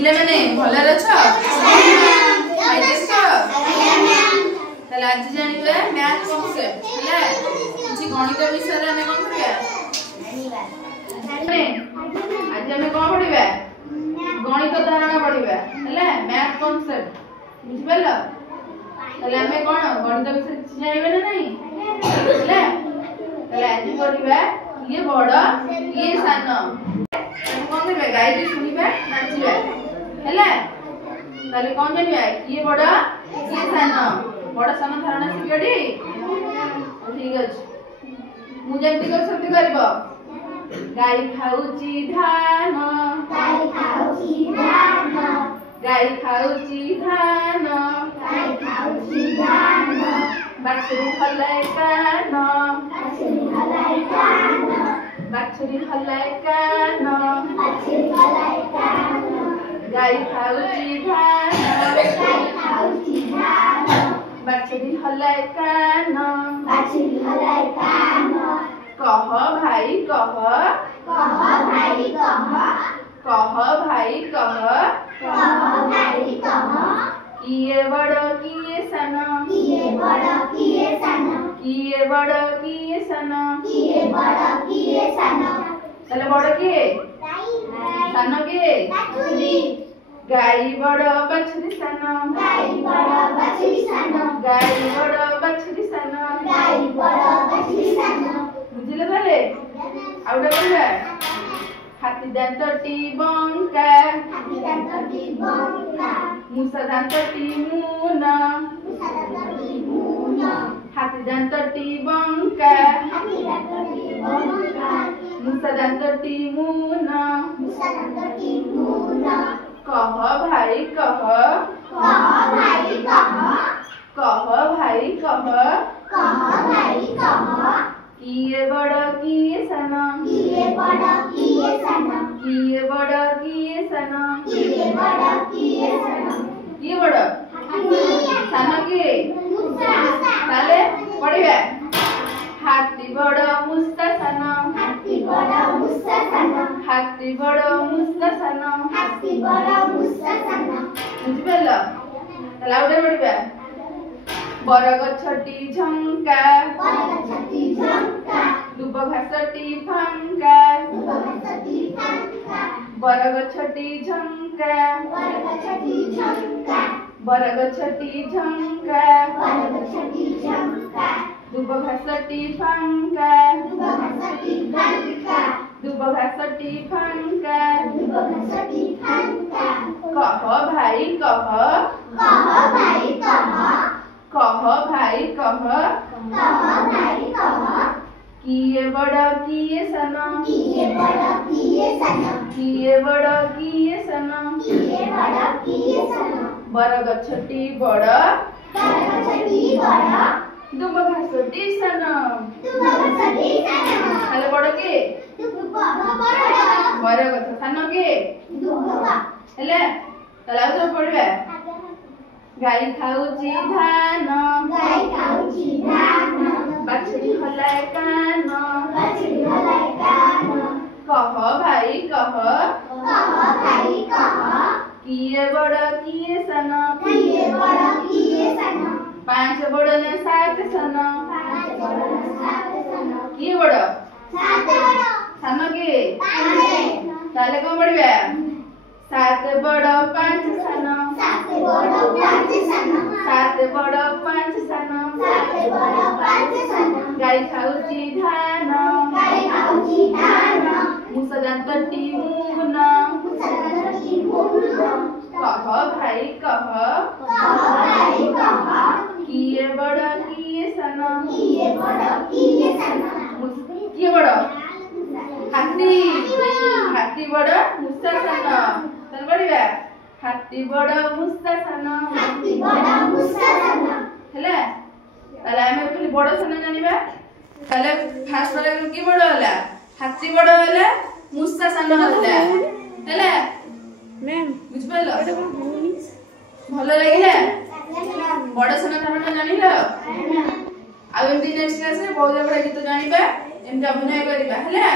पिले माने भले रछ खाइ देछ तले आज जानिबे मैथ कांसेप्ट हैला किछि गणित विषय रे हम कोन करिया आज हम कोन पढिबा गणित धारणा पढिबा हैला मैथ कांसेप्ट बुझि परलो तले हम कोन गणित विषय किछि जानिबे ना नहीं हैला तले आज पढिबा ये बड़ ये सान कौन देबे गाइड सुनिबा नाचिबा हैला ताले कौन जानिबा ये बड़ ये सान बड़ सान धारणा सिखडी ठीक अछि मु जेंति कर सकते करबो गाई खाउची धान गाई खाउची धान गाई खाउची धान गाई खाउची धान बाछुरी हलाय कान बाछुरी हलाय कान बाछुरी हलाय कान बाछुरी हलाय कान गाई खाउची धान गाई खाउची धान बाछुरी हलाय कान बाछुरी हलाय कान कह भाई कह भाई कह भाई कह किए बड़ किए सान किए बड़ किए सान किए बड़ किए सान किए बड़ किए सान चले बड़ किए सान किए बाछुरी गाई बड़ बाछुरी सान गाई बड़ बाछुरी सान गाई बड़ बाछुरी सान गाई बड़ बाछुरी सान बुझिले बाले आउडा बोलबा हाथी दांतटी बंका हाथी दांतटी बंका मुसा दांतटी मुना मुसा दांतटी मुना हाथी दांतटी बंका हाथी दांतटी बंका मुसा दांतटी मुना मुसा दांतटी मुना कह भाई कह भाई कह भाई कह किए बड़ किए सान किए बड़ किए सान किए बड़ किए सान किए बड़ किए सान किए बड़ सान किए ताले पढिबा हाथी बड़ मुस्ता सान हाथी बड़ मुस्ता सान हाथी बड़ मुस्ता सान हाथी बड़ मुस्ता सान बुझि परलो ताले आउडे पढिबा बरगछटी झंका बरगछटी झंका दुब घासटी फंका दुब घासटी फंका बरगछटी झंका बरगछटी झंका बरगछटी झंका बरगछटी झंका दुब घासटी फंका दुब घासटी फंका दुब घासटी फंका दुब घासटी फंका कह भाई कह भाई कह भाई कह किए बड़ किए सान किए बड़ किए सान किए बड़ किए सान किए बड़ किए सान बरगछटी बड़ बरगछटी बड़ दुब घासटी सान दुब घासटी सान खाले बड़ के बरगछ सान के दुबवा हेले तला तो पड़बे गाई खाउची धान गाई खाउची धान बाछुरी हलाय कान बाछुरी हलाय कान कह भाई कह किए बड़ किए सान किए बड़ किए सान पांच बड़ ने सात सान पांच बड़ ने सात सान किए बड़ सात बड़ सान के ताले कोन पढिबा सात बड़ पांच सान सात बड़ पांच सान सात बड़ पांच सान सात बड़ पांच सान गाई खाउची धान गाई खाउची धान मुसा दांतटी मुना मुसा दांतटी मुना कह भाई कह किए बड़ किए सान किए बड़ किए सान किए बड़ हाथी हाथी बड़ मुसा सान तन पढिबा हाथी बड़ मुसा सान हाथी बड़ मुसा सान हैला ताले हम खाली बड़ सान जानिबा ताले फास्ट वाला की बड़ होला हाथी बड़ होला मुसा सान होला हैला मैम बुझ परलो भलो लागिला बड़ सान धारणा जानिलो आ एमती नेक्स्ट क्लास रे बहुत बड़ गीत जानिबा एमती अभिनय करिबा हैला।